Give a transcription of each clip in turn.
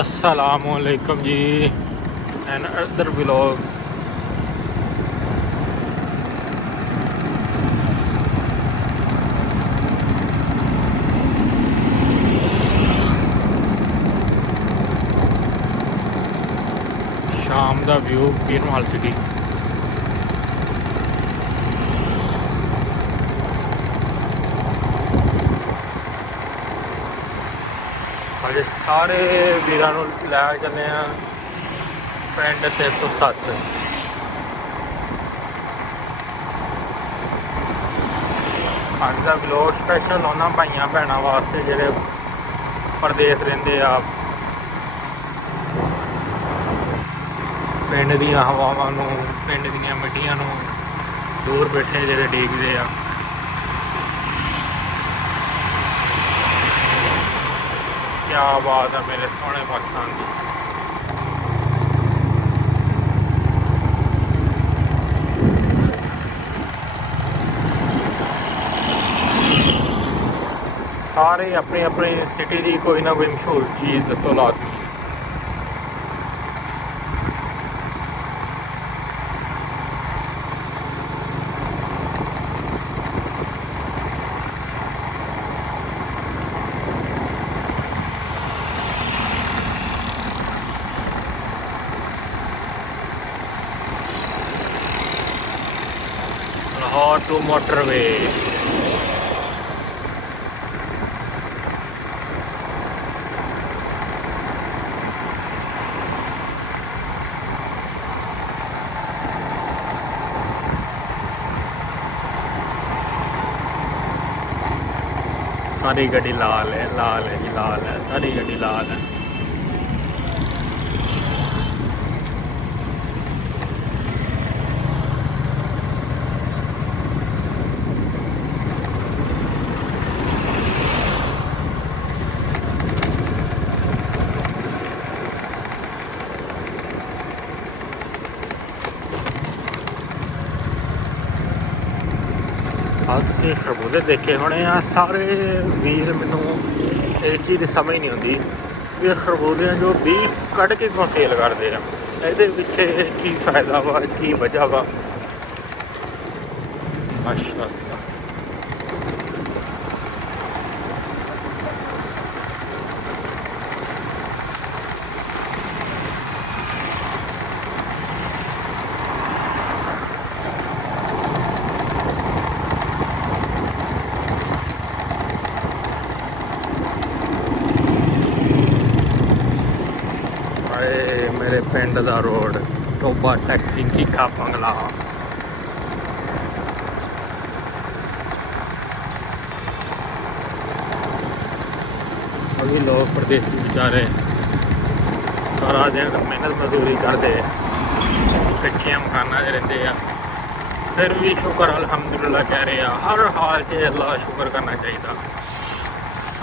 अस्सलामुअलैकुम जी and other vlog. शाम का व्यू बीरमहल सिटी। अजे सारे वीरां नूं लै चले पिंड 307। अज का व्लॉग स्पैशल उन्होंने भाइयों भैनों वास्ते जेह्ड़े परदेस रहिंदे आ, पिंड दीयां हवावां नूं, पिंड दीयां मिट्टियां नूं दूर बैठे जेह्ड़े डिगदे आ। क्या बात है मेरे सोहने पाकिस्तान की। सारे अपनी अपनी सिटी की कोई ना कोई मशहूर चीज़ दसो लाजमी। Lahore two motorway. सारी गड्डी लाल है जी, लाल है, सारी गड्डी लाल है। हाँ तुसीं खरबूजे देखे होने आ सारे वीर। मैनू इस चीज़ की समझ नहीं आती भी खरबूजे जो बी कढ़ के क्यों सेल करते हैं। ये पिछे की फायदा वा, की वजह वा। माशाअल्लाह मेरे पिंड का रोड टोबा टैक्सी टीका बंगला। अभी लोग परदेसी बेचारे सारा दिन मेहनत मजदूरी करते कच्चिया मकाना रहते हैं, फिर भी शुक्र अल्हम्दुलिल्लाह कह रहे हैं। हर हाल से अल्लाह का शुक्र करना चाहिए।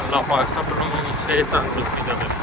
अल्लाह पाक सब लोगों सेहत तंदुरुस्ती देवे।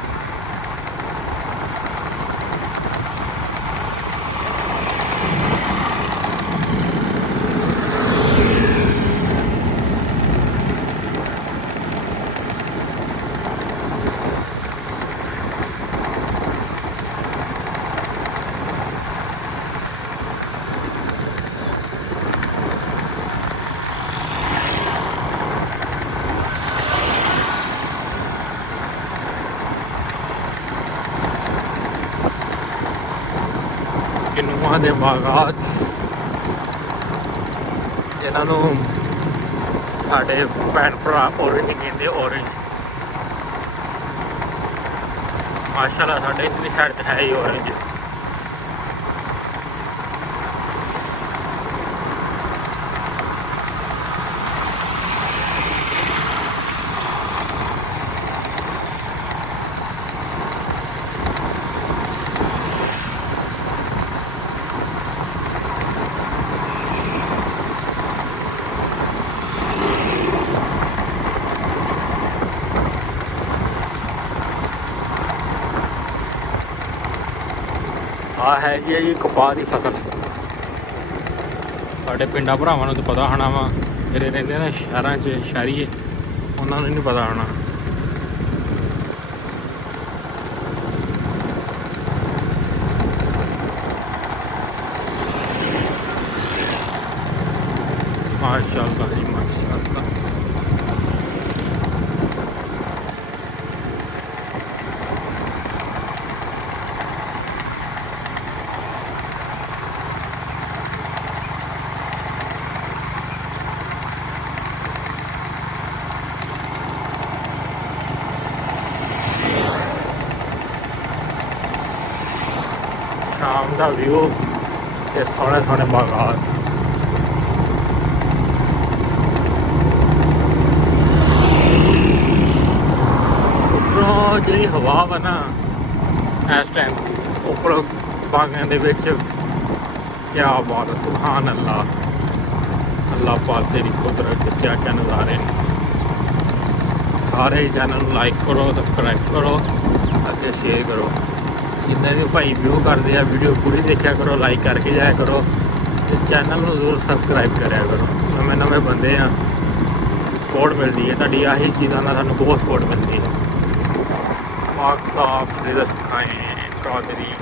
किन्नुआं दे बागात जिन्हों साढ़े भैन भरा औरेंज कहते, औरेंज माशाल्लाह साढ़े इतनी साइड है ही औरेंज। आ है जी कपाह की फसल। साढ़े पिंडा भरावां तो पता होना वा, ਜਿਹੜੇ ਰਹਿੰਦੇ ਨੇ ਸ਼ਹਿਰਾਂ 'ਚ ਸ਼ਹਿਰੀਏ ਉਹਨਾਂ ਨੂੰ ਨਹੀਂ ਪਤਾ ਹੋਣਾ। ਸ਼ਾਮ ਦਾ ਵਿਊ ਤੇ ਸੋਹਣੇ ਸੋਹਣੇ ਬਾਗਾਤ। ਉੱਪਰੋਂ ਜਿਹੜੀ ਹਵਾ ਵਾ ਨਾ ਇਸ ਟਾਈਮ ਉੱਪਰੋਂ ਬਾਗਾਂ ਦੇ ਵਿੱਚ, ਕਿਆ ਬਾਤ ਹੈ, ਸੁਭਾਨ ਅੱਲਾ। ਅੱਲਾਹ ਪਾਕ ਤੇਰੀ ਕੁਦਰਤ ਦੇ ਕਿਆ ਕਿਆ ਨਜ਼ਾਰੇ ਨੇ। ਸਾਰੇ ਚੈਨਲ ਨੂੰ ਲਾਈਕ ਕਰੋ, ਸਬਸਕ੍ਰਾਈਬ ਕਰੋ ਅਤੇ ਸ਼ੇਅਰ ਕਰੋ। ਜਿੰਨੇ ਵੀ ਭਾਈ ਵਿਊ ਕਰਦੇ ਆ ਵੀਡੀਓ ਪੂਰੀ ਦੇਖਿਆ ਕਰੋ, ਲਾਈਕ ਕਰਕੇ ਜਾਇਆ ਕਰੋ ਤੇ ਚੈਨਲ ਨੂੰ ਜ਼ਰੂਰ ਸਬਸਕ੍ਰਾਈਬ ਕਰਿਆ ਕਰੋ। ਨਵੇਂ ਨਵੇਂ ਬੰਦੇ ਆ, ਸਪੋਰਟ ਮਿਲਦੀ ਹੈ ਤੁਹਾਡੀ, ਆਹੀ ਚੀਜ਼ਾਂ ਨਾਲ ਸਾਨੂੰ ਬਹੁਤ ਸਪੋਰਟ ਮਿਲਦੀ ਹੈ। ਪਾਕ ਸਾਫ ਰਿਜ਼ਕ ਖਾएं ਕਾਦਰੀ।